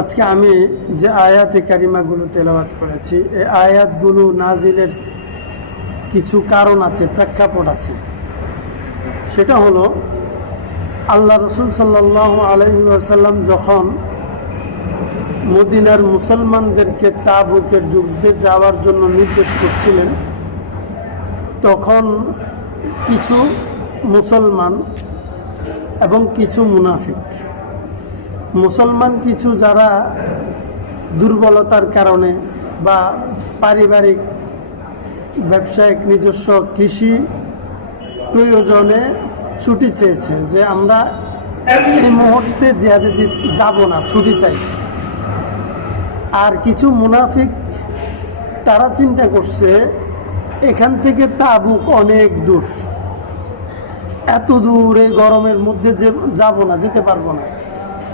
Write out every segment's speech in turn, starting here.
আজকে আমি যে আয়াতে কারিমাগুলো তেলাওয়াত করেছি এই আয়াতগুলো নাজিলের কিছু কারণ আছে, প্রেক্ষাপট আছে। সেটা হলো আল্লাহ রসুল সাল্লাল্লাহু আলাইহি ওয়াসাল্লাম যখন মদিনার মুসলমানদেরকে তাবুকের যুদ্ধে যাওয়ার জন্য নির্দেশ করছিলেন, তখন কিছু মুসলমান এবং কিছু মুনাফিক, মুসলমান কিছু যারা দুর্বলতার কারণে বা পারিবারিক ব্যবসায়িক নিজস্ব কৃষি প্রয়োজনে ছুটি চেয়েছে যে আমরা এই মুহূর্তে জিহাদে যাব না, ছুটি চাই। আর কিছু মুনাফিক তারা চিন্তা করছে এখান থেকে তাবুক অনেক দূর, এত দূর এই গরমের মধ্যে যে যাব না, যেতে পারবো না,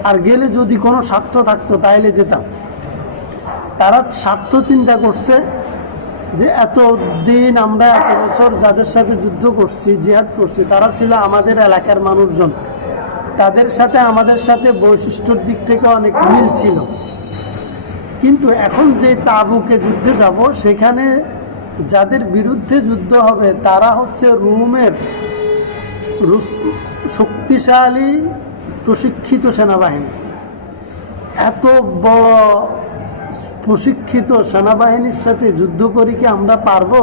আর গেলে যদি কোনো স্বার্থ থাকতো তাইলে যেতাম। তারা স্বার্থ চিন্তা করছে যে এত দিন আমরা এত বছর যাদের সাথে যুদ্ধ করছি, জিহাদ করছি, তারা ছিল আমাদের এলাকার মানুষজন, তাদের সাথে আমাদের সাথে বৈশিষ্ট্যর দিক থেকে অনেক মিল ছিল। কিন্তু এখন যে তাবুকে যুদ্ধে যাব, সেখানে যাদের বিরুদ্ধে যুদ্ধ হবে তারা হচ্ছে রুশ শক্তিশালী প্রশিক্ষিত সেনাবাহিনী। এত বড় প্রশিক্ষিত সেনাবাহিনীর সাথে যুদ্ধ করে কি আমরা পারবো?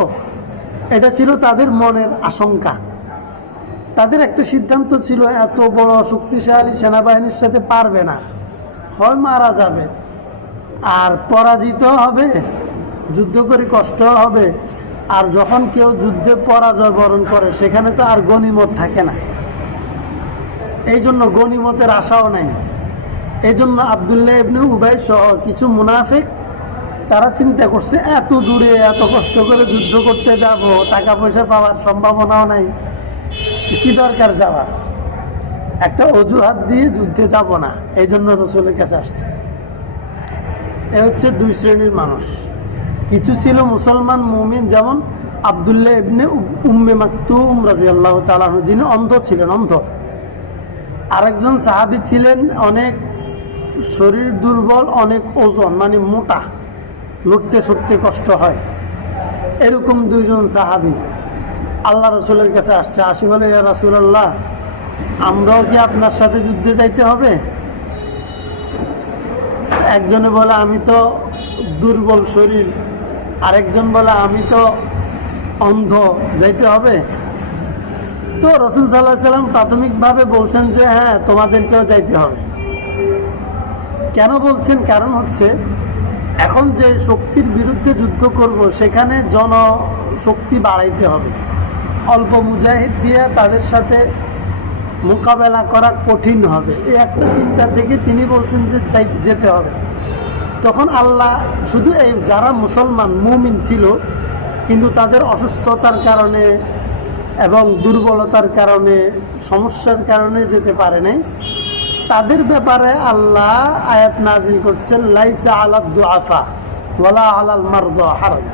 এটা ছিল তাদের মনের আশঙ্কা। তাদের একটা সিদ্ধান্ত ছিল এত বড় শক্তিশালী সেনাবাহিনীর সাথে পারবে না, হয় মারা যাবে আর পরাজিত হবে, যুদ্ধ করে কষ্ট হবে। আর যখন কেউ যুদ্ধে পরাজয় বরণ করে সেখানে তো আর গনিমত থাকে না, এই জন্য গনিমতের আশাও নেই। এই জন্য আব্দুল্লাহ ইবনে উবাই সহ কিছু মুনাফিক তারা চিন্তা করছে এত দূরে এত কষ্ট করে যুদ্ধ করতে যাব, টাকা পয়সা পাওয়ার সম্ভাবনাও নাই, কি দরকার যাওয়ার, একটা অজুহাত দিয়ে যুদ্ধে যাব না। এই জন্য রসুলের কাছে আসছে। এ হচ্ছে দুই শ্রেণীর মানুষ। কিছু ছিল মুসলমান মুমিন, যেমন আব্দুল্লাহ ইবনে উম্মে মাকতুম রাদিয়াল্লাহু তাআলা আনহু, যিনি অন্ধ ছিলেন, অন্ধ। আরেকজন সাহাবী ছিলেন অনেক শরীর দুর্বল, অনেক ওজন, মানে মোটা, লড়তে ছুটতে কষ্ট হয়। এরকম দুইজন সাহাবী আল্লাহ রসুলের কাছে আসছে। আসি বলে, ইয়া রাসূলুল্লাহ, আমরাও কি আপনার সাথে যুদ্ধে যাইতে হবে? একজনে বলে আমি তো দুর্বল শরীর, আরেকজন বলে আমি তো অন্ধ, যাইতে হবে? তো রাসূল সাল্লাল্লাহু আলাইহি সাল্লাম প্রাথমিকভাবে বলছেন যে হ্যাঁ, তোমাদেরকেও যাইতে হবে। কেন বলছেন? কারণ হচ্ছে এখন যে শক্তির বিরুদ্ধে যুদ্ধ করব, সেখানে জনশক্তি বাড়াইতে হবে। অল্প মুজাহিদ দিয়ে তাদের সাথে মোকাবেলা করা কঠিন হবে, এই একটা চিন্তা থেকে তিনি বলছেন যে যেতে হবে। তখন আল্লাহ শুধু এই যারা মুসলমান মুমিন ছিল কিন্তু তাদের অসুস্থতার কারণে এবং দুর্বলতার কারণে, সমস্যার কারণে যেতে পারে নাই, তাদের ব্যাপারে আল্লাহ আয়াত নাযিল করছেন, লাইসা আলাদ দুআফা ওয়ালা আলাল মারযা হারাজ।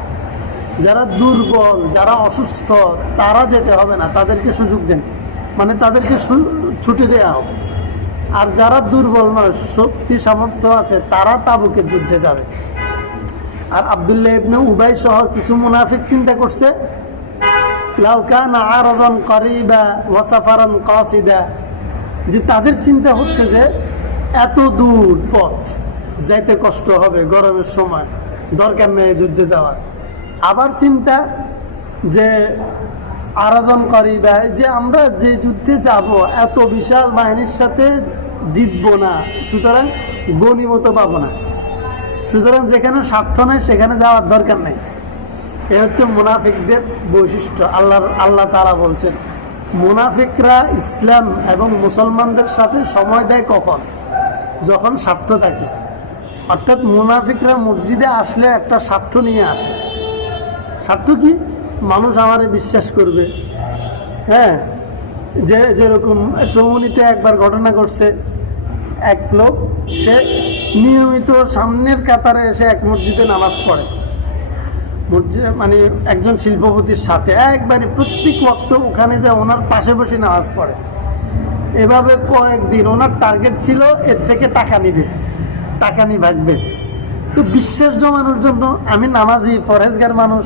যারা দুর্বল, যারা অসুস্থ, তারা যেতে হবে না, তাদেরকে সুযোগ দেন, মানে তাদেরকে ছুটি দেওয়া হোক। আর যারা দুর্বল নয়, শক্তি সামর্থ্য আছে, তারা তাবুকের যুদ্ধে যাবে। আর আব্দুল্লাহ ইবনে উবাই সহ কিছু মুনাফিক চিন্তা করছে, লাউ কানা আরাদান করিবা ওয়া সাফারান কাসিদা, যে তাদের চিন্তা হচ্ছে যে এত দূর পথ যাইতে কষ্ট হবে, গরমের সময় দরকার নেই যুদ্ধে যাওয়ার। আবার চিন্তা যে আরাজন করিবা, যে আমরা যে যুদ্ধে যাব এত বিশাল বাহিনীর সাথে জিতবো না, সুতরাং গনিমত পাবো না, সুতরাং যেখানে স্বার্থ নেই সেখানে যাওয়ার দরকার নেই। এ হচ্ছে মুনাফিকদের বৈশিষ্ট্য। আল্লাহ তাআলা বলছেন, মুনাফিকরা ইসলাম এবং মুসলমানদের সাথে সময় দেয় কখন? যখন স্বার্থ থাকে। অর্থাৎ মুনাফিকরা মসজিদে আসলে একটা স্বার্থ নিয়ে আসে। স্বার্থ কি? মানুষ আমারে বিশ্বাস করবে। হ্যাঁ, যেরকম চৌমুনিতে একবার ঘটনা ঘটছে, এক লোক সে নিয়মিত সামনের কাতারে এসে এক মসজিদে নামাজ পড়ে, মানে একজন শিল্পপতির সাথে একবারে প্রত্যেক ওয়াক্ত ওখানে যায়, ওনার পাশে বসে নামাজ পড়ে। এভাবে কয়েকদিন ওনার টার্গেট ছিল এর থেকে টাকা নিবে, টাকা নিয়ে ভাগবে। তো বিশ্বাস জমানোর জন্য আমি নামাজি পরহেজগার মানুষ,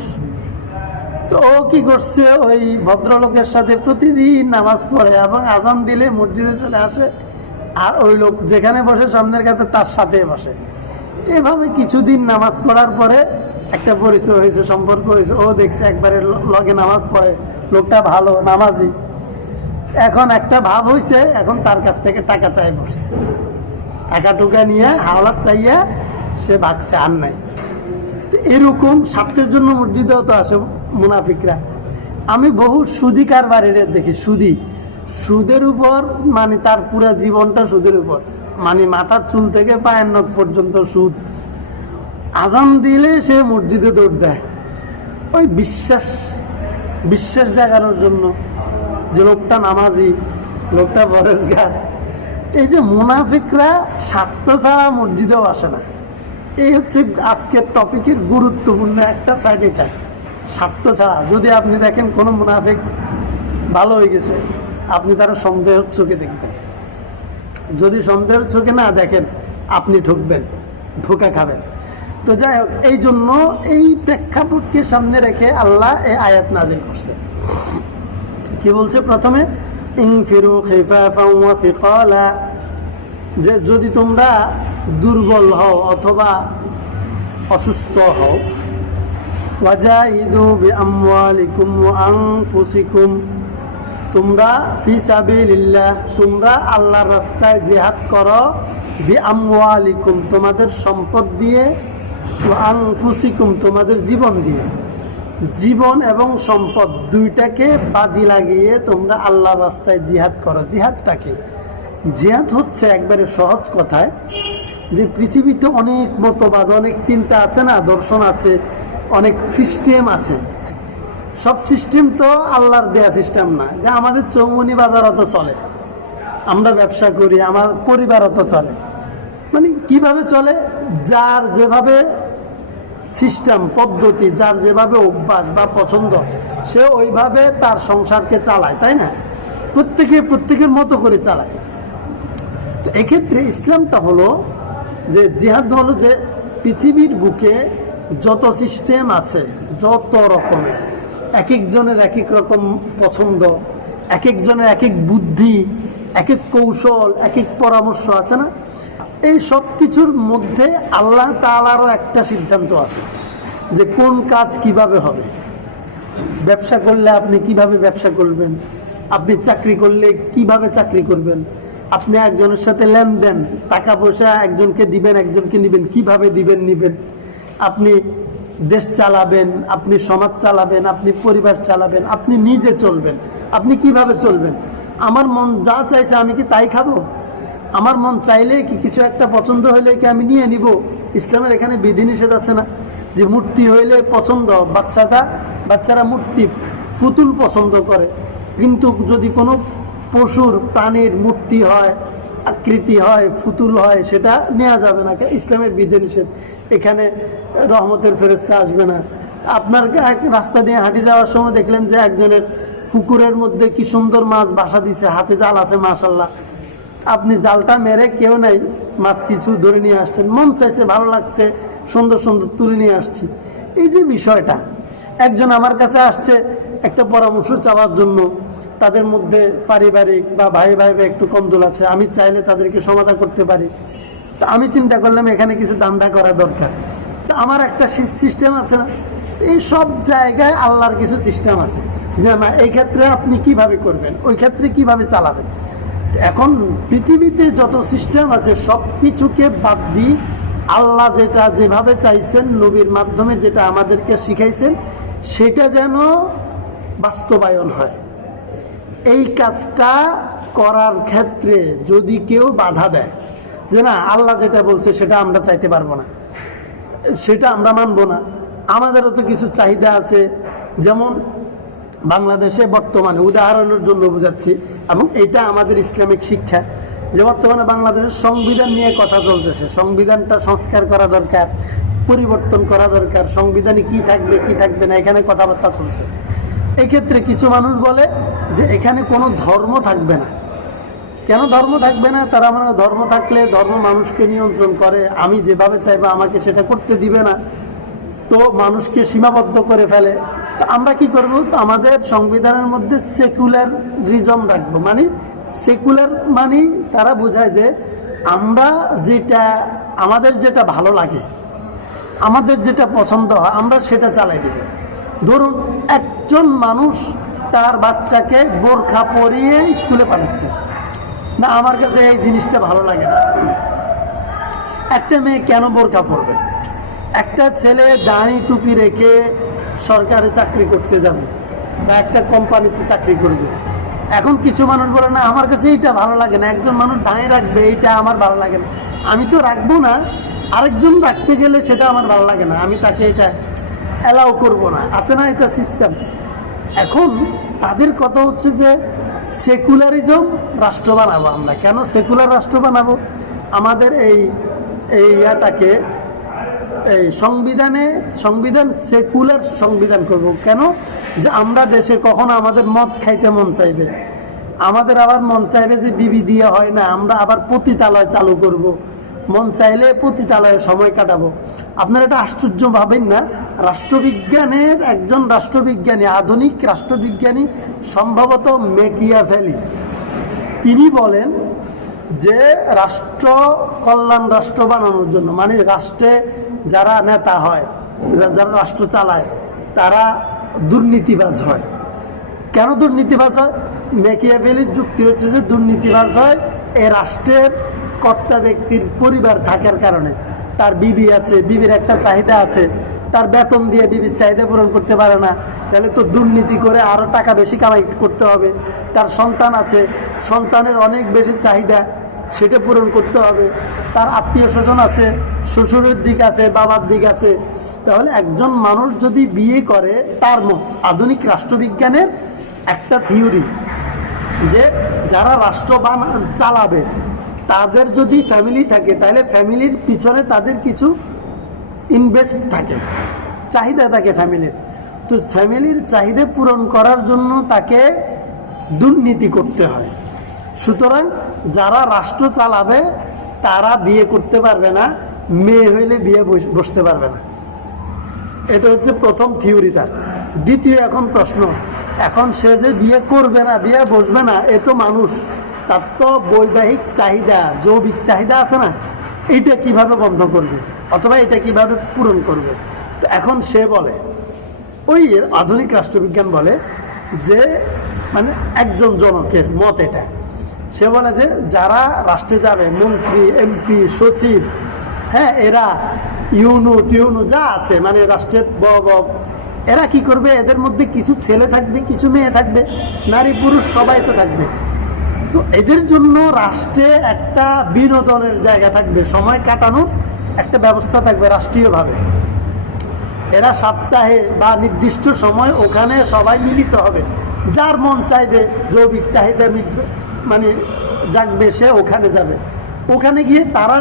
তো ও কি করছে, ওই ভদ্রলোকের সাথে প্রতিদিন নামাজ পড়ে এবং আজান দিলে মসজিদে চলে আসে, আর ওই লোক যেখানে বসে সামনের কাছে তার সাথে বসে। এভাবে কিছুদিন নামাজ পড়ার পরে একটা পরিচয় হয়েছে, সম্পর্ক হয়েছে। ও দেখছে একবারে লগে নামাজ পড়ে, লোকটা ভালো নামাজি। এখন একটা ভাব হয়েছে, এখন তার কাছ থেকে টাকা চাই বসছে, টাকা টুকা নিয়ে হাওলাত চাইয়া সে ভাগছে, আর নাই। তো এরকম স্বার্থের জন্য মসজিদেও তো আসে মুনাফিকরা। আমি বহু সুদী কারবারের দেখি, সুদের উপর, মানে তার পুরা জীবনটা সুদের উপর, মানে মাথার চুল থেকে পায়ের নখ পর্যন্ত সুদ। আজান দিলে সে মসজিদে দৌড় দেয়, ওই বিশ্বাস জাগানোর জন্য যে লোকটা নামাজি, লোকটা পরহেজগার। এই যে মুনাফিকরা স্বার্থ ছাড়া মসজিদেও আসে না। এই হচ্ছে আজকের টপিকের গুরুত্বপূর্ণ একটা সাইড, এটা স্বার্থ ছাড়া। যদি আপনি দেখেন কোনো মুনাফিক ভালো হয়ে গেছে, আপনি তারা সন্দেহের চোখে দেখবেন। যদি সন্দেহের চোখে না দেখেন, আপনি ঠকবেন, ধোঁকা খাবেন। তো যাই হোক, এই জন্য এই প্রেক্ষাপটকে সামনে রেখে আল্লাহ এই আয়াত নাযিল করছে। কি বলছে প্রথমে? ইনফিরু খিফাফান ওয়া সিকালা, যে যদি তোমরা দুর্বল হও অথবা অসুস্থ হও, ওয়াজাহিদু বিআমওয়ালিকুম ওয়া আনফুসিকুম, তোমরা ফি সাবিলিল্লাহ, তোমরা আল্লাহর রাস্তায় জিহাদ করো, বিআমওয়ালিকুম, তোমাদের সম্পদ দিয়ে, ওয়া আনফুসিকুম, তোমাদের জীবন দিয়ে। জীবন এবং সম্পদ দুইটাকে বাজি লাগিয়ে তোমরা আল্লাহর রাস্তায় জিহাদ করো। জিহাদটাকে, জিহাদ হচ্ছে একবারে সহজ কথায় যে পৃথিবীতে অনেক মতবাদ, অনেক চিন্তা আছে না, দর্শন আছে, অনেক সিস্টেম আছে। সব সিস্টেম তো আল্লাহর দেয়া সিস্টেম না। যে আমাদের চৌমুনি বাজার অত চলে, আমরা ব্যবসা করি, আমার পরিবার অত চলে, মানে কিভাবে চলে, যার যেভাবে সিস্টেম পদ্ধতি, যার যেভাবে অভ্যাস বা পছন্দ, সে ওইভাবে তার সংসারকে চালায়, তাই না? প্রত্যেকের মতো করে চালায়। তো এক্ষেত্রে ইসলামটা হলো যে জিহাদ হলো যে পৃথিবীর বুকে যত সিস্টেম আছে, যত রকমের, এক একজনের এক এক রকম পছন্দ, এক একজনের এক এক বুদ্ধি, এক এক কৌশল, এক এক পরামর্শ আছে না, এই সব কিছুর মধ্যে আল্লাহ তাআলারও একটা সিদ্ধান্ত আছে যে কোন কাজ কিভাবে হবে। ব্যবসা করলে আপনি কিভাবে ব্যবসা করবেন, আপনি চাকরি করলে কিভাবে চাকরি করবেন, আপনি একজনের সাথে লেনদেন, টাকা পয়সা একজনকে দিবেন, একজনকে নিবেন, কিভাবে দিবেন নিবেন, আপনি দেশ চালাবেন, আপনি সমাজ চালাবেন, আপনি পরিবার চালাবেন, আপনি নিজে চলবেন, আপনি কিভাবে চলবেন। আমার মন যা চাইছে আমি কি তাই খাবো? আমার মন চাইলে কি কিছু একটা পছন্দ হইলে কি আমি নিয়ে নিব? ইসলামের এখানে বিধিনিষেধ আছে না, যে মূর্তি হইলে পছন্দ, বাচ্চারা মূর্তি ফুতুল পছন্দ করে, কিন্তু যদি কোনো পশুর প্রাণীর মূর্তি হয়, আকৃতি হয়, ফুতুল হয়, সেটা নেওয়া যাবে না। ইসলামের বিধিনিষেধ। এখানে রহমতের ফেরেশতা আসবে না। আপনার রাস্তা দিয়ে হাঁটি যাওয়ার সময় দেখলেন যে একজনের পুকুরের মধ্যে কি সুন্দর মাছ বাসা দিছে, হাতে জাল আছে মাশাআল্লাহ, আপনি জালটা মেরে কেউ নাই, মাছ কিছু ধরে নিয়ে আসছেন, মন চাইছে, ভালো লাগছে, সুন্দর সুন্দর তুলে নিয়ে আসছি। এই যে বিষয়টা, একজন আমার কাছে আসছে একটা পরামর্শ চাওয়ার জন্য, তাদের মধ্যে পারিবারিক বা ভাই একটু কমজোর আছে, আমি চাইলে তাদেরকে সমাধান করতে পারি। তো আমি চিন্তা করলাম এখানে কিছু দান্দা করা দরকার। তো আমার একটা সিস্টেম আছে না, এই সব জায়গায় আল্লাহর কিছু সিস্টেম আছে যে না, এই ক্ষেত্রে আপনি কিভাবে করবেন, ওই ক্ষেত্রে কিভাবে চালাবেন। এখন পৃথিবীতে যত সিস্টেম আছে সব কিছুকে বাদ দিয়ে আল্লাহ যেটা যেভাবে চাইছেন, নবীর মাধ্যমে যেটা আমাদেরকে শিখাইছেন, সেটা যেন বাস্তবায়ন হয়। এই কাজটা করার ক্ষেত্রে যদি কেউ বাধা দেয় যে না, আল্লাহ যেটা বলছে সেটা আমরা চাইতে পারবো না, সেটা আমরা মানবো না, আমাদেরও তো কিছু চাহিদা আছে। যেমন বাংলাদেশে বর্তমানে, উদাহরণের জন্য বোঝাচ্ছি, এবং এটা আমাদের ইসলামিক শিক্ষা, যে বর্তমানে বাংলাদেশের সংবিধান নিয়ে কথা চলতেছে। সংবিধানটা সংস্কার করা দরকার, পরিবর্তন করা দরকার, সংবিধানে কি থাকবে কি থাকবে না, এখানে কথাবার্তা চলছে। এক্ষেত্রে কিছু মানুষ বলে যে এখানে কোনো ধর্ম থাকবে না, কেন ধর্ম থাকবে না? তারা মানে ধর্ম থাকলে ধর্ম মানুষকে নিয়ন্ত্রণ করে, আমি যেভাবে চাইবো আমাকে সেটা করতে দিবে না, তো মানুষকে সীমাবদ্ধ করে ফেলে। তো আমরা কি করব? তো আমাদের সংবিধানের মধ্যে সেকুলারিজম রাখবো। মানে সেকুলার মানে তারা বোঝায় যে আমরা যেটা, আমাদের যেটা ভালো লাগে, আমাদের যেটা পছন্দ হয়, আমরা সেটা চালাই দেব। ধরুন একজন মানুষ তার বাচ্চাকে বোরখা পরিয়ে স্কুলে পাঠাচ্ছে, না আমার কাছে এই জিনিসটা ভালো লাগে না। একটা মেয়ে কেন বোরখা পরবে? একটা ছেলে দাড়ি টুপি রেখে সরকারি চাকরি করতে যাবে বা একটা কোম্পানিতে চাকরি করবে, এখন কিছু মানুষ বলে না আমার কাছে এইটা ভালো লাগে না। একজন মানুষ দাঁড়িয়ে রাখবে, এইটা আমার ভালো লাগে না, আমি তো রাখবো না, আরেকজন রাখতে গেলে সেটা আমার ভালো লাগে না, আমি তাকে এটা অ্যালাউ করব না। আছে না এটা সিস্টেম? এখন তাদের কথা হচ্ছে যে সেকুলারিজম রাষ্ট্র বানাবো আমরা। কেন সেকুলার রাষ্ট্র বানাবো? আমাদের এই ইয়াটাকে এই সংবিধান সেকুলার সংবিধান করব। কেন? যে আমরা দেশে কখনো আমাদের মদ খাইতে মন চাইবে, আমাদের আবার মন চাইবে যে বিবি দিয়ে হয় না, আমরা আবার পতিতালয় চালু করব, মন চাইলে পতিতালয়ে সময় কাটাবো। আপনারা এটা আশ্চর্য ভাবেন না? রাষ্ট্রবিজ্ঞানের একজন রাষ্ট্রবিজ্ঞানী, আধুনিক রাষ্ট্রবিজ্ঞানী, সম্ভবত মেকিয়াভেলি, তিনি বলেন যে রাষ্ট্র কল্যাণ রাষ্ট্র বানানোর জন্য, মানে রাষ্ট্রে যারা নেতা হয়, যারা রাষ্ট্র চালায়, তারা দুর্নীতিবাজ হয়। কেন দুর্নীতিবাজ হয়? মেকিয়াভেলির যুক্তি হচ্ছে যে দুর্নীতিবাজ হয় এ রাষ্ট্রের কর্তা ব্যক্তির পরিবার থাকার কারণে। তার বিবি আছে, বিবির একটা চাহিদা আছে, তার বেতন দিয়ে বিবির চাহিদা পূরণ করতে পারে না, তাহলে তো দুর্নীতি করে আরও টাকা বেশি কামাই করতে হবে। তার সন্তান আছে, সন্তানের অনেক বেশি চাহিদা, সেটা পূরণ করতে হবে। তার আত্মীয় স্বজন আছে, শ্বশুরের দিক আছে, বাবার দিক আছে। তাহলে একজন মানুষ যদি বিয়ে করে, তার মত আধুনিক রাষ্ট্রবিজ্ঞানের একটা থিওরি যে যারা রাষ্ট্র চালাবে তাদের যদি ফ্যামিলি থাকে, তাহলে ফ্যামিলির পিছনে তাদের কিছু ইনভেস্ট থাকে, চাহিদা থাকে ফ্যামিলির। তো ফ্যামিলির চাহিদা পূরণ করার জন্য তাকে দুর্নীতি করতে হয়। সুতরাং যারা রাষ্ট্র চালাবে তারা বিয়ে করতে পারবে না, মেয়ে হইলে বিয়ে বসতে পারবে না। এটা হচ্ছে প্রথম থিওরি তার। দ্বিতীয় এখন প্রশ্ন, এখন সে যে বিয়ে করবে না, বিয়ে বসবে না, এ তো মানুষ, তার তো বৈবাহিক চাহিদা, যৌবিক চাহিদা আছে না, এইটা কিভাবে বন্ধ করবে অথবা এটা কিভাবে পূরণ করবে? তো এখন সে বলে, ওই আধুনিক রাষ্ট্রবিজ্ঞান বলে যে মানে একজন জনকের মত এটা, সে বলে যে যারা রাষ্ট্রে যাবে, মন্ত্রী, এমপি, সচিব, হ্যাঁ, এরা ইউনো যা আছে, মানে রাষ্ট্রের এরা কি করবে? এদের মধ্যে কিছু ছেলে থাকবে, কিছু মেয়ে থাকবে, নারী পুরুষ সবাই তো থাকবে। তো এদের জন্য রাষ্ট্রে একটা বিনোদনের জায়গা থাকবে, সময় কাটানোর একটা ব্যবস্থা থাকবে রাষ্ট্রীয়ভাবে। এরা সপ্তাহে বা নির্দিষ্ট সময় ওখানে সবাই মিলিত হবে, যার মন চাইবে যৌবিক চাহিদা মিটবে, মানে জাগবে, সে ওখানে যাবে, ওখানে গিয়ে তারা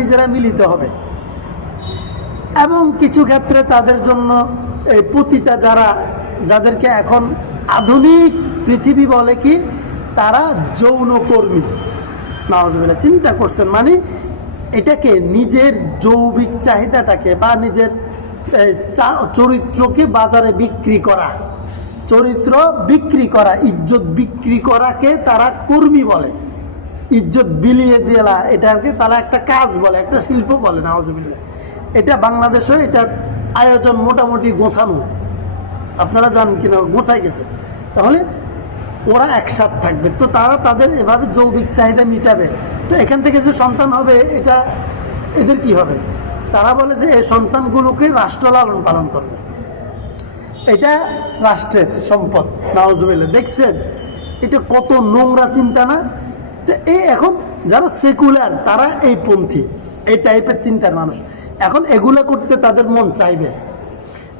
নিজেরা মিলিত হবে। এবং কিছু ক্ষেত্রে তাদের জন্য এই পতিতা যাদেরকে এখন আধুনিক পৃথিবী বলে কি, তারা যৌনকর্মী, নাউজুবিল্লাহ, চিন্তা করছেন? মানে এটাকে নিজের যৌবিক চাহিদাটাকে বা নিজের চরিত্রকে বাজারে বিক্রি করা, চরিত্র বিক্রি করা, ইজ্জত বিক্রি করাকে তারা কর্মী বলে। ইজ্জত বিলিয়ে দেওয়া, এটাকে তারা একটা কাজ বলে, একটা শিল্প বলে, নাউজুবিল্লাহ। এটা বাংলাদেশে এটার আয়োজন মোটামুটি গোছানো, আপনারা জানেন কিনা, গোছাই গেছে। তাহলে ওরা একসাথে থাকবে, তো তারা তাদের এভাবে যৌবিক চাহিদা মিটাবে। তো এখান থেকে যে সন্তান হবে, এটা এদের কি হবে? তারা বলে যে এই সন্তানগুলোকে রাষ্ট্র লালন পালন করবে, এটা রাষ্ট্রের সম্পদ। নাউজুবিল্লাহ, দেখছেন এটা কত নোংরা চিন্তা না? তো এখন যারা সেকুলার তারা এই পন্থী, এই টাইপের চিন্তার মানুষ। এখন এগুলো করতে তাদের মন চাইবে।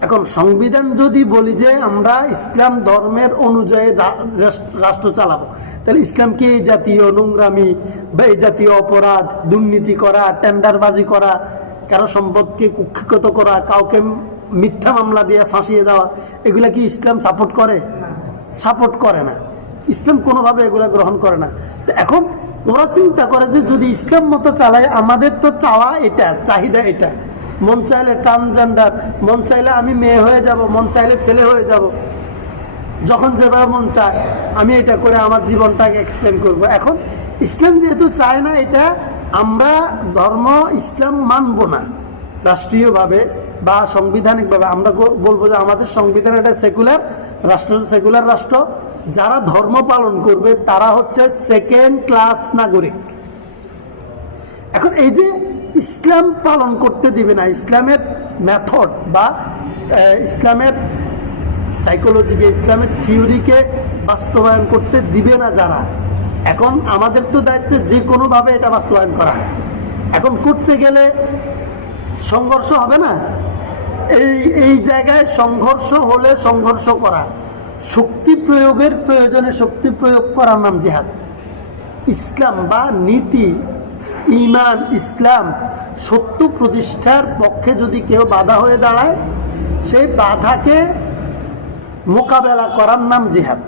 এখন সংবিধান যদি বলি যে আমরা ইসলাম ধর্মের অনুযায়ী রাষ্ট্র চালাবো, তাহলে ইসলামকে এই জাতীয় নোংরামি বা এই জাতীয় অপরাধ, দুর্নীতি করা, টেন্ডারবাজি করা, কারো সম্পদকে কুক্ষিগত করা, কাউকে মিথ্যা মামলা দিয়ে ফাঁসিয়ে দেওয়া, এগুলা কি ইসলাম সাপোর্ট করে? সাপোর্ট করে না। ইসলাম কোনোভাবে এগুলো গ্রহণ করে না। তো এখন ওরা চিন্তা করে যে যদি ইসলাম মতো চালায়, আমাদের তো চাওয়া এটা, চাহিদা এটা, মন চাইলে ট্রান্সজেন্ডার, মন চাইলে আমি মেয়ে হয়ে যাব, মন চাইলে ছেলে হয়ে যাব, যখন যেভাবে মন চায় আমি এটা করে আমার জীবনটাকে এক্সপ্লেন করব। এখন ইসলাম যেহেতু চায় না এটা, আমরা ধর্ম ইসলাম মানব না রাষ্ট্রীয়ভাবে বা সাংবিধানিকভাবে। আমরা বলবো যে আমাদের সংবিধান এটা সেকুলার রাষ্ট্র, সেকুলার রাষ্ট্র, যারা ধর্ম পালন করবে তারা হচ্ছে সেকেন্ড ক্লাস নাগরিক। এখন এই যে ইসলাম পালন করতে দিবে না, ইসলামের মেথড বা ইসলামের সাইকোলজিকে, ইসলামের থিওরিকে বাস্তবায়ন করতে দিবে না যারা, এখন আমাদের তো দায়িত্ব যে কোনোভাবে এটা বাস্তবায়ন করা। এখন করতে গেলে সংঘর্ষ হবে না, এই জায়গায় সংঘর্ষ হলে সংঘর্ষ করা, শক্তি প্রয়োগের প্রয়োজনে শক্তি প্রয়োগ করার নাম জিহাদ। ইসলাম বা নীতি, ঈমান, ইসলাম সত্য প্রতিষ্ঠার পক্ষে যদি কেউ বাধা হয়ে দাঁড়ায়, সেই বাধাকে মোকাবেলা করার নাম জিহাদ।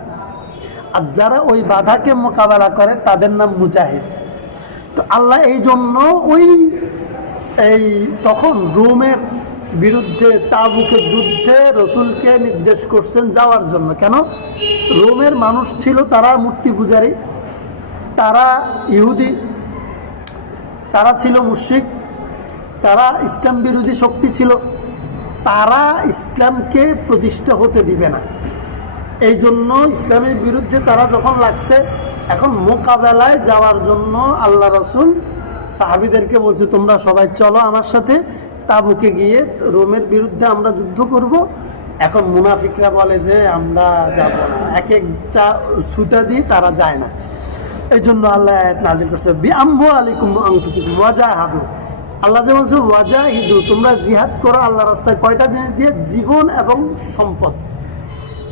আর যারা ওই বাধাকে মোকাবেলা করে তাদের নাম মুজাহিদ। তো আল্লাহ এই জন্য তখন রোমের বিরুদ্ধে তাবুকের যুদ্ধে রসুলকে নির্দেশ করছেন যাওয়ার জন্য। কেন? রোমের মানুষ ছিল তারা মূর্তি পূজারী, তারা ইহুদি, তারা ছিল মুশরিক, তারা ইসলাম বিরোধী শক্তি ছিল, তারা ইসলামকে প্রতিষ্ঠা হতে দিবে না। এই জন্য ইসলামের বিরুদ্ধে তারা যখন লাগছে, এখন মোকাবেলায় যাওয়ার জন্য আল্লাহ রসুল সাহাবীদেরকে বলছে তোমরা সবাই চলো আমার সাথে, তাবুকে গিয়ে রোমের বিরুদ্ধে আমরা যুদ্ধ করব। এখন মুনাফিকরা বলে যে আমরা যাব না, এক একটা সুতা দিয়ে তারা যায় না। এই জন্য আল্লাহ নাজিল করছে বিআমওয়ালিকুম আনফুসিকুম ওয়াজাহাদু। আল্লাহ যে বলছে ওয়াজাহিদু, তোমরা জিহাদ করো আল্লাহ রাস্তায়। কয়টা জিনিস দিয়ে? জীবন এবং সম্পদ।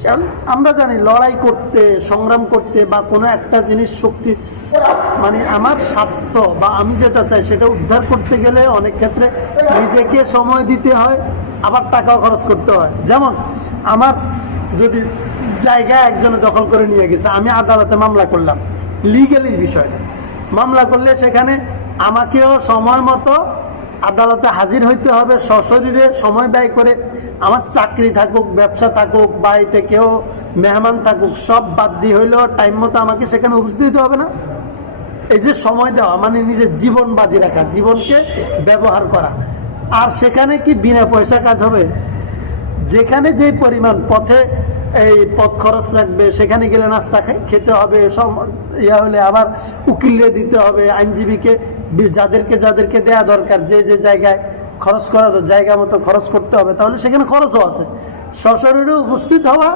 কারণ আমরা জানি লড়াই করতে, সংগ্রাম করতে বা কোনো একটা জিনিস শক্তি, মানে আমার স্বার্থ বা আমি যেটা চাই সেটা উদ্ধার করতে গেলে অনেক ক্ষেত্রে নিজেকে সময় দিতে হয়, আবার টাকাও খরচ করতে হয়। যেমন আমার যদি জায়গা একজনে দখল করে নিয়ে গেছে, আমি আদালতে মামলা করলাম, লিগ্যালি বিষয়টা মামলা করলে সেখানে আমাকেও সময় মতো আদালতে হাজির হইতে হবে, সশরীরে সময় ব্যয় করে। আমার চাকরি থাকুক, ব্যবসা থাকুক, বাড়িতে কেউ মেহমান থাকুক, সব বাদ দিয়ে হইলেও টাইম মতো আমাকে সেখানে উপস্থিত হতে হবে না? এই যে সময় দেওয়া মানে নিজের জীবন বাজি রাখা, জীবনকে ব্যবহার করা। আর সেখানে কি বিনা পয়সা কাজ হবে? যেখানে যে পরিমাণ পথে এই পথ খরচ লাগবে, সেখানে গেলে নাস্তা খেতে হবে, সব হলে আবার উকিলে দিতে হবে, আইনজীবীকে যাদেরকে দেয়া দরকার, যে জায়গায় খরচ করা জায়গা মতো খরচ করতে হবে, তাহলে সেখানে খরচও আছে। সশরীরে উপস্থিত হওয়া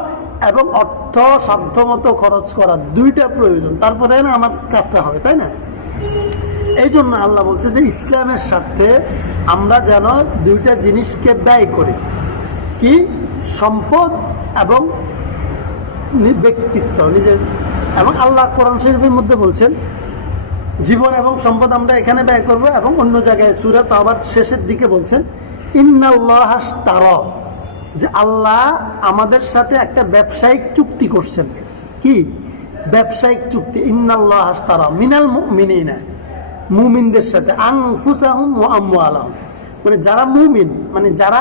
এবং অর্থ সাধ্য মতো খরচ করা, দুইটা প্রয়োজন, তারপরে না আমার কাজটা হবে, তাই না? এই জন্য আল্লাহ বলছে যে ইসলামের স্বার্থে আমরা যেন দুইটা জিনিসকে ব্যয় করি, কি? সম্পদ এবং ব্যক্তিত্ব নিজের। এবং আল্লাহ কোরআন শরীফের মধ্যে বলছেন জীবন এবং সম্পদ আমরা এখানে ব্যয় করব, এবং অন্য জায়গায় সূরা তাওবার শেষের দিকে বলছেন ইন্নাল্লাহ আশতারা, যে আল্লাহ আমাদের সাথে একটা ব্যবসায়িক চুক্তি করছেন। কি ব্যবসায়িক চুক্তি? ইন্নাল্লাহ আশতারা মিনাল মুমিনিনা, মুমিনদের সাথে, আনফুসাহুম ওয়া আমওয়ালাহুম, মানে যারা মুমিন, মানে যারা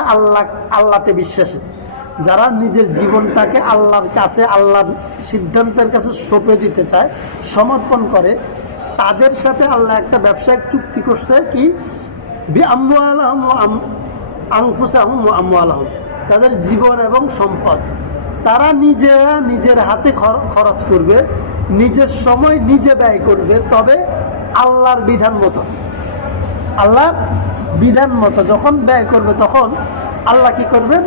আল্লাহতে বিশ্বাসী, যারা নিজের জীবনটাকে আল্লাহর কাছে, আল্লাহর সিদ্ধান্তের কাছে সঁপে দিতে চায়, সমর্পণ করে, তাদের সাথে আল্লাহ একটা ব্যবসায়িক চুক্তি করছে। কি? বিআমওয়ালিহিম ওয়া আনফুসিহিম ওয়া আমওয়ালিহিম, তাদের জীবন এবং সম্পদ তারা নিজের হাতে খরচ করবে, নিজের সময় নিজে ব্যয় করবে, তবে আল্লাহর বিধান মতো। আল্লাহর বিধান মতো যখন ব্যয় করবে, তখন আল্লাহ কি করবেন?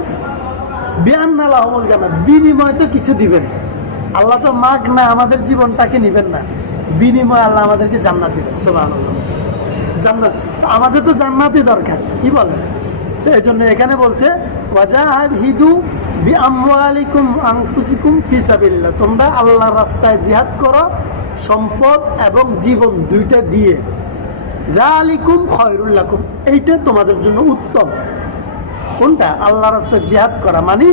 বিআন্না লাহুমুল জান্নাত, বিনিময় তো কিছু দিবেন। আল্লাহ তো মাগ না আমাদের জীবনটাকে নেবেন না, বিনিময় আল্লাহ আমাদেরকে জান্নাত দিবেন। সুবহানাল্লাহ, জান্নাত আমাদের তো জান্নাতই দরকার, কি বলেন? তো এই জন্য এখানে বলছে ওয়াজাহিদু বিআমওয়ালিকুম আনফুসিকুম ফি সাবিলিল্লাহ, তোমরা আল্লাহর রাস্তায় জিহাদ করো সম্পদ এবং জীবন দুইটা দিয়ে। যালিকুম খায়রুল লাকুম, এইটা তোমাদের জন্য উত্তম। কোনটা? আল্লাহর রাস্তায় জিহাদ করা, মানে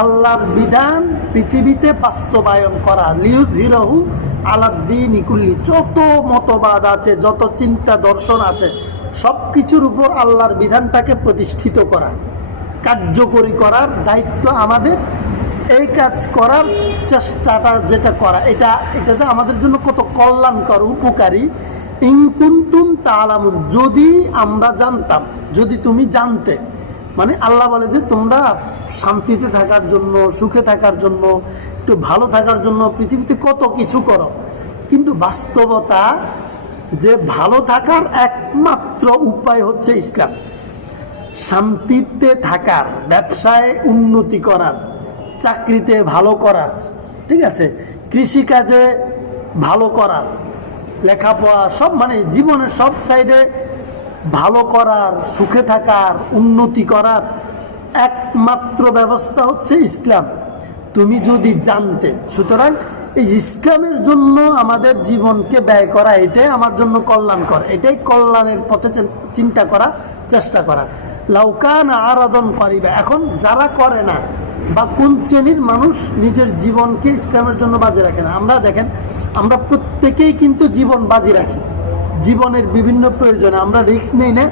আল্লাহর বিধান পৃথিবীতে বাস্তবায়ন করা। লিইউযহিরাহু আলাদ্দিন ইকুল্লি, যত মতবাদ আছে, যত চিন্তা দর্শন আছে, সব কিছুর উপর আল্লাহর বিধানটাকে প্রতিষ্ঠিত করা, কার্যকরী করার দায়িত্ব আমাদের। এই কাজ করার চেষ্টাটা যেটা করা, এটা যে আমাদের জন্য কত কল্যাণকর, উপকারী। ইনকুন্তুম তাআলামুন, যদি আমরা জানতাম, যদি তুমি জানতে, মানে আল্লাহ বলে যে তোমরা শান্তিতে থাকার জন্য, সুখে থাকার জন্য, একটু ভালো থাকার জন্য পৃথিবীতে কত কিছু করো, কিন্তু বাস্তবতা যে ভালো থাকার একমাত্র উপায় হচ্ছে ইসলাম। শান্তিতে থাকার, ব্যবসায় উন্নতি করার, চাকরিতে ভালো করার, ঠিক আছে, কৃষিকাজে ভালো করার, লেখাপড়া সব, মানে জীবনের সব সাইডে ভালো করার, সুখে থাকার, উন্নতি করার একমাত্র ব্যবস্থা হচ্ছে ইসলাম। তুমি যদি জানতে, সুতরাং এই ইসলামের জন্য আমাদের জীবনকে ব্যয় করা, এটাই আমার জন্য কল্যাণকর, এটাই কল্যাণের পথে চিন্তা করা, চেষ্টা করা। লাউকান আরাদন করিবা, এখন যারা করে না, বা কোন শ্রেণীর মানুষ নিজের জীবনকে ইসলামের জন্য বাজি রাখে না? আমরা দেখেন, আমরা প্রত্যেকেই কিন্তু জীবন বাজি রাখি, জীবনের বিভিন্ন প্রয়োজনে আমরা রিস্ক নেই না,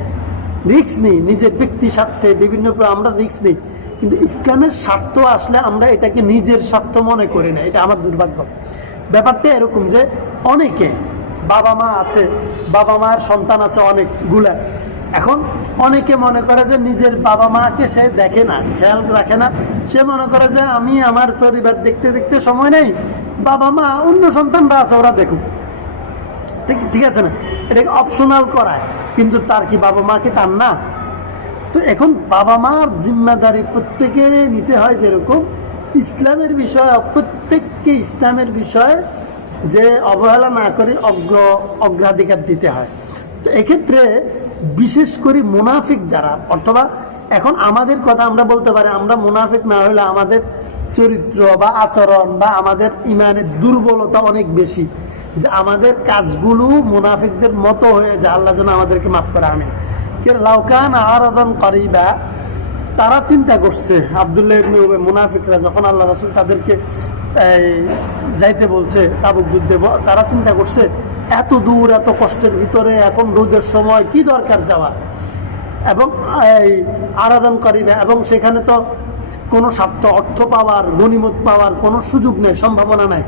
রিস্ক নেই নিজের ব্যক্তি স্বার্থে, বিভিন্ন আমরা রিস্ক নেই, কিন্তু ইসলামের স্বার্থ আসলে আমরা এটাকে নিজের স্বার্থ মনে করি না। এটা আমার দুর্ভাগ্য। ব্যাপারটা এরকম যে অনেকে বাবা মা আছে, বাবা মার সন্তান আছে অনেকগুলা, এখন অনেকে মনে করে যে নিজের বাবা মাকে সে দেখে না, খেয়াল রাখে না, সে মনে করে যে আমি আমার পরিবার দেখতে দেখতে সময় নেই, বাবা মা অন্য সন্তানরা আছে ওরা দেখুক, ঠিক আছে না, এটাকে অপশনাল করায়, কিন্তু তার কি বাবা মা কি তার না? তো এখন বাবা মার জিম্মাদারি প্রত্যেকের নিতে হয়, যেরকম ইসলামের বিষয়ে প্রত্যেককে ইসলামের বিষয়ে যে অবহেলা না করে অগ্রাধিকার দিতে হয়। তো এক্ষেত্রে বিশেষ করে মুনাফিক যারা, অথবা এখন আমাদের কথা আমরা বলতে পারি, আমরা মুনাফিক না হলে আমাদের চরিত্র বা আচরণ বা আমাদের ইমানের দুর্বলতা অনেক বেশি, যে আমাদের কাজগুলো মুনাফিকদের মতো হয়ে যায়। আল্লাহ যেন আমাদেরকে মাফ করে। আমি লাউকান আরাদন করিবা, তারা চিন্তা করছে, আব্দুল্লাহ ইবনে উবাই, মুনাফিকরা যখন আল্লাহ রাসূল তাদেরকে যাইতে বলছে তাবুক যুদ্ধে, তারা চিন্তা করছে এত দূর, এত কষ্টের ভিতরে, এখন রোদের সময় কি দরকার যাওয়ার, এবং আরাদন করিবা, এবং সেখানে তো কোনো স্বার্থ, অর্থ পাওয়ার, গনিমত পাওয়ার কোনো সুযোগ নেই, সম্ভাবনা নাই,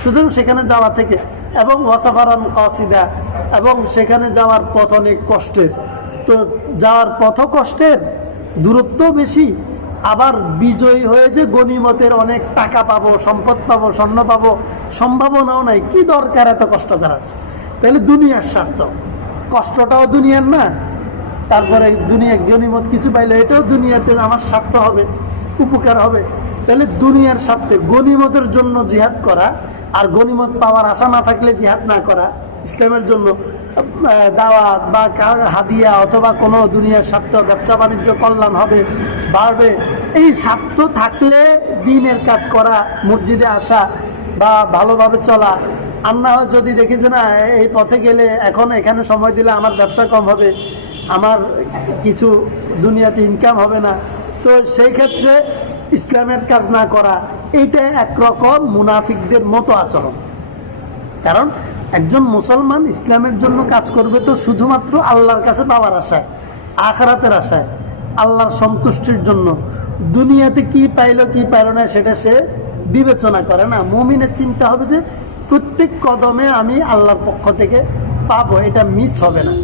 সুতরাং সেখানে যাওয়া থেকে, এবং ওয়াসাফারান কাসিদা, এবং সেখানে যাওয়ার পথ অনেক কষ্টের, তো যাওয়ার পথ কষ্টের, দূরত্ব বেশি, আবার বিজয়ী হয়ে যে গনিমতের অনেক টাকা পাবো, সম্পদ পাবো, স্বর্ণ পাবো, সম্ভাবনাও নাই, কি দরকার এত কষ্ট করার? তাহলে দুনিয়ার স্বার্থ, কষ্টটাও দুনিয়ার না, তারপরে দুনিয়া গনিমত কিছু পাইলে এটাও দুনিয়াতে আমার স্বার্থ হবে, উপকার হবে। তাহলে দুনিয়ার স্বার্থে গনিমতের জন্য জিহাদ করা, আর গনিমত পাওয়ার আশা না থাকলে জিহাদ না করা, ইসলামের জন্য দাওয়াত বা হাদিয়া অথবা কোনো দুনিয়ার স্বার্থ, ব্যবসা বাণিজ্য কল্যাণ হবে, বাড়বে, এই স্বার্থ থাকলে দিনের কাজ করা, মসজিদে আসা বা ভালোভাবে চলা। আর না হয় যদি দেখি যে না, এই পথে গেলে এখন এখানে সময় দিলে আমার ব্যবসা কম হবে, আমার কিছু দুনিয়াতে ইনকাম হবে না, তো সেই ক্ষেত্রে ইসলামের কাজ না করা, এইটা একরকম মুনাফিকদের মতো আচরণ। কারণ একজন মুসলমান ইসলামের জন্য কাজ করবে তো শুধুমাত্র আল্লাহর কাছে পাওয়ার আশায়, আখিরাতের আশায়, আল্লাহর সন্তুষ্টির জন্য। দুনিয়াতে কি পাইলো কি পাইল না সেটা সে বিবেচনা করে না। মুমিনের চিন্তা হবে যে প্রত্যেক কদমে আমি আল্লাহর পক্ষ থেকে পাবো, এটা মিস হবে না।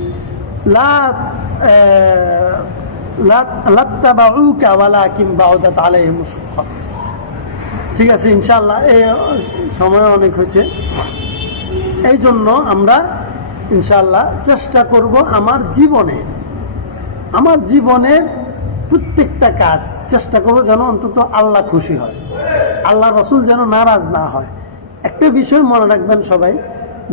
ঠিক আছে, ইনশাআল্লাহ এই সময় অনেক হয়েছে, এই জন্য আমরা ইনশাআল্লাহ চেষ্টা করব আমার জীবনের প্রত্যেকটা কাজ চেষ্টা করবো যেন অন্তত আল্লাহ খুশি হয়, আল্লাহ রসুল যেন নারাজ না হয়। একটা বিষয় মনে রাখবেন সবাই,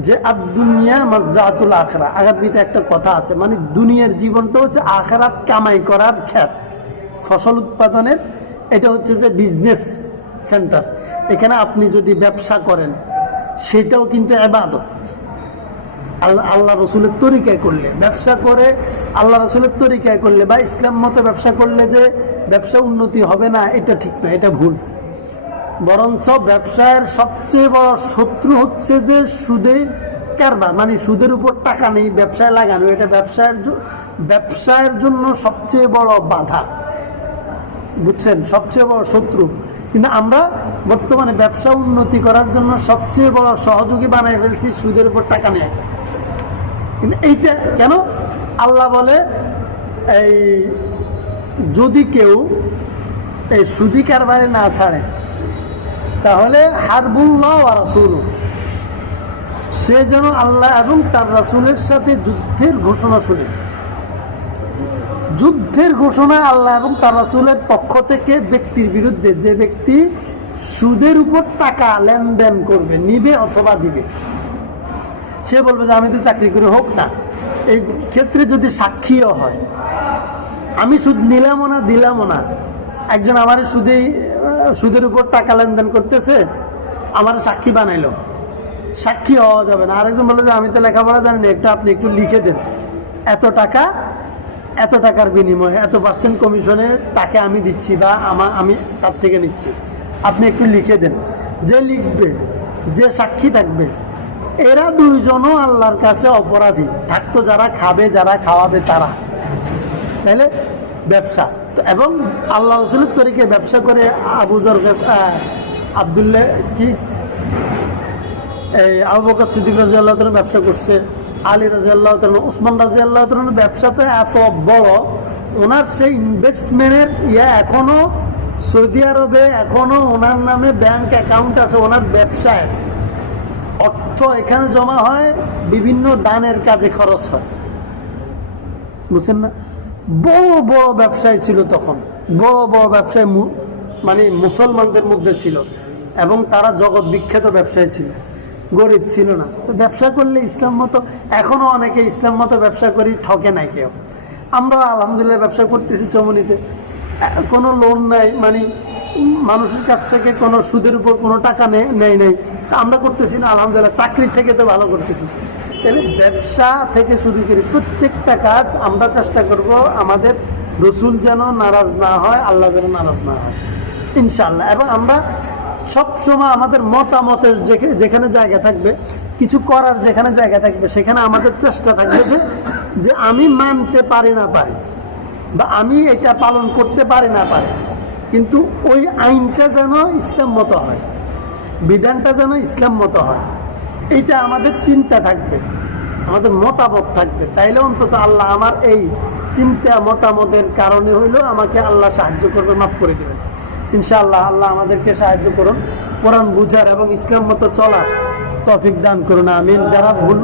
যে আদ-দুনিয়া মাজরাতুল আখিরা, আগামীতে একটা কথা আছে, মানে দুনিয়ার জীবনটা হচ্ছে আখিরাত কামাই করার ক্ষেত, ফসল উৎপাদনের, এটা হচ্ছে যে বিজনেস সেন্টার। এখানে আপনি যদি ব্যবসা করেন সেটাও কিন্তু ইবাদত, আল্লাহ রসুলের তরিকায় করলে, ব্যবসা করে আল্লাহ রসুলের তরিকায় করলে বা ইসলাম মতো ব্যবসা করলে যে ব্যবসা উন্নতি হবে না, এটা ঠিক না, এটা ভুল। বরঞ্চ ব্যবসায়ের সবচেয়ে বড় শত্রু হচ্ছে যে সুদে কারবার, মানে সুদের উপর টাকা নেই ব্যবসায় লাগানো, এটা ব্যবসায়ের জন্য সবচেয়ে বড় বাধা, বুঝছেন, সবচেয়ে বড় শত্রু। কিন্তু আমরা বর্তমানে ব্যবসা উন্নতি করার জন্য সবচেয়ে বড় সহযোগী বানাই ফেলছি সুদের উপর টাকা নেয়। কিন্তু এইটা কেন? আল্লাহ বলে এই যদি কেউ এই সুদি কারবারে না ছাড়ে তাহলে হারবুল্লাহ ওয়া রাসূলু, সে যেন আল্লাহ এবং তার রাসূলের সাথে যুদ্ধের ঘোষণা শুনে। যুদ্ধের ঘোষণা আল্লাহ এবং তার রাসূলের পক্ষ থেকে ব্যক্তির বিরুদ্ধে, যে ব্যক্তি সুদের উপর টাকা লেনদেন করবে, নিবে অথবা দিবে। সে বলবে যে আমি তো চাকরি করে হোক না, এই ক্ষেত্রে যদি সাক্ষীও হয়, আমি সুদ নিলামও না দিলামও না, একজন আমার সুদের উপর টাকা লেনদেন করতেছে, আমার সাক্ষী বানাইলো, সাক্ষী হওয়া যাবে না। আরেকজন বলে যে আমি তো লেখাপড়া জানি না, আপনি একটু লিখে দেন, এত টাকার বিনিময়ে এত % কমিশনে তাকে আমি দিচ্ছি বা আমি তার থেকে নিচ্ছি, আপনি একটু লিখে দেন। যে লিখবে, যে সাক্ষী থাকবে, এরা দুইজনও আল্লাহর কাছে অপরাধী থাকতো, যারা খাবে যারা খাওয়াবে তারা। তাহলে ব্যবসা তো, এবং আল্লাহ রসুলের তরিকে ব্যবসা করে আবদুল্লাহ কি এই আবু বকর সিদ্দিক রাদিয়াল্লাহু তাআলা ব্যবসা করছে, আলী রাদিয়াল্লাহু তাআলা, উসমান রাদিয়াল্লাহু তাআলা ব্যবসা তো এত বড়, ওনার সেই ইনভেস্টমেন্টের এখনো সৌদি আরবে এখনো ওনার নামে ব্যাংক অ্যাকাউন্ট আছে, ওনার ব্যবসায় অর্থ এখানে জমা হয়, বিভিন্ন দানের কাজে খরচ হয়, বুঝছেন না? বড় বড় ব্যবসায় ছিল তখন, বড় বড় ব্যবসায় মানে মুসলমানদের মধ্যে ছিল, এবং তারা জগৎ বিখ্যাত ব্যবসায়ী ছিল, গরিব ছিল না। তো ব্যবসা করলে ইসলাম মতো, এখনও অনেকে ইসলাম মতো ব্যবসা করি, ঠকে নাই কেউ। আমরা আলহামদুলিল্লাহ ব্যবসা করতেছি চমনিতে, কোনো লোন নাই, মানে মানুষের কাছ থেকে কোনো সুদের উপর কোনো টাকা নেই, আমরা করতেছি না আলহামদুলিল্লাহ, চাকরির থেকে তো ভালো করতেছি। তাহলে ব্যবসা থেকে শুরু করি প্রত্যেকটা কাজ আমরা চেষ্টা করব আমাদের রসুল যেন নারাজ না হয়, আল্লাহ যেন নারাজ না হয়, ইনশাআল্লাহ। এবং আমরা সবসময় আমাদের মতামতের যেখানে জায়গা থাকবে, কিছু করার যেখানে জায়গা থাকবে, সেখানে আমাদের চেষ্টা থাকবে যে আমি মানতে পারি না পারি, বা আমি এটা পালন করতে পারি না পারি, কিন্তু ওই আইনটা যেন ইসলাম মতো হয়, বিধানটা যেন ইসলাম মতো হয়, এইটা আমাদের চিন্তা থাকবে, আমাদের মতামত থাকবে। তাইলে অন্তত আল্লাহ আমার এই চিন্তা মতামতের কারণে হইলো আমাকে আল্লাহ সাহায্য করবে, মাফ করে দেবেন ইনশাআল্লাহ। আল্লাহ আমাদেরকে সাহায্য করুন, কোরআন বুঝার এবং ইসলাম মতো চলার তৌফিক দান করুন, আমিন। যারা ভুল